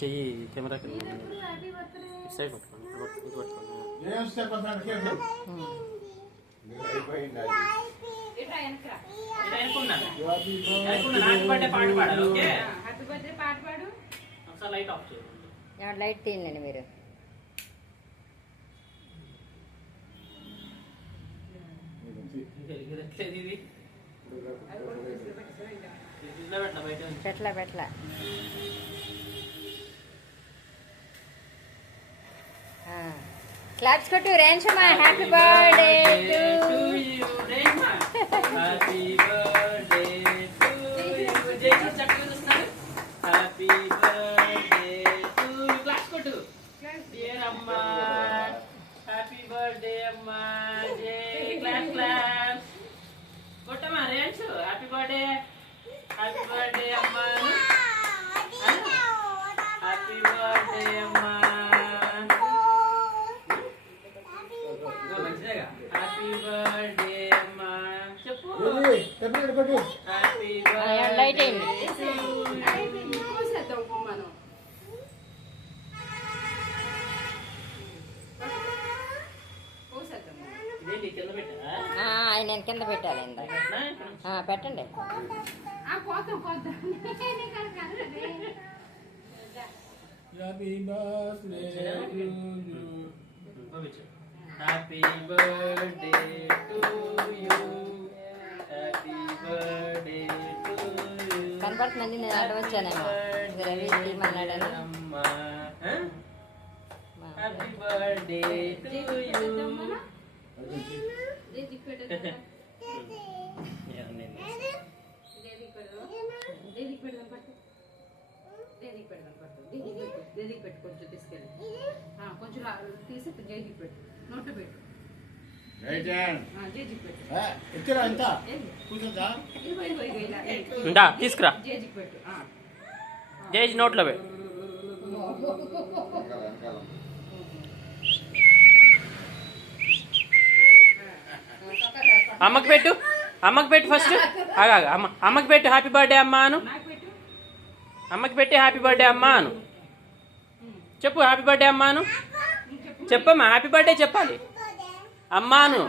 చెయ్యి camera side పట్టుకోండి. Light తీయండి మీరు. పెట్ల క్లాప్స్ కొట్టు రేంషమా. హ్యాపీ బర్త్డే టు యు రేంషమా. Happy birthday to you. జై చక్కగా చూస్తున్నారు. Happy birthday to you. Claps కొట్టు డియర్ అమ్మా. హ్యాపీ బర్త్డే అమ్మా. జై క్లాప్ క్లాప్ కొట్టమ్మా రేంష్. Happy birthday. హ్యాపీ బర్త్డే అమ్మా. హ్యాపీ బర్త్డే అమ్మా. హ్యాపీ బర్త్డే అమ్మా. చెప్పు హ్యాపీ బర్త్డే. ఆయన కింద పెట్టాలి. పెట్టండి. Happy birthday to you. Happy birthday to you. Happy birthday to you. కనపడుతుందండి. నేను అడ్డం వచ్చానేమో. రవి తీమన్నాడని. Happy birthday to you. పెట్టు కొంచెం తీసుకెళ్ళి కొంచెం తీసి జైకి పెట్టు. నోట్లో పెట్టు. తీసుకురా. జేజీ నోట్లో పెట్టు. అమ్మకి పెట్టు. అమ్మకి పెట్టు ఫస్ట్. అమ్మకి పెట్టు. హ్యాపీ బర్త్డే అమ్మా అను. అమ్మకి పెట్టి హ్యాపీ బర్త్డే అమ్మా అను. చెప్పు హ్యాపీ బర్త్డే అమ్మా అను. చెప్పమ్మా హ్యాపీ బర్త్డే చెప్పాలి అమ్మాను.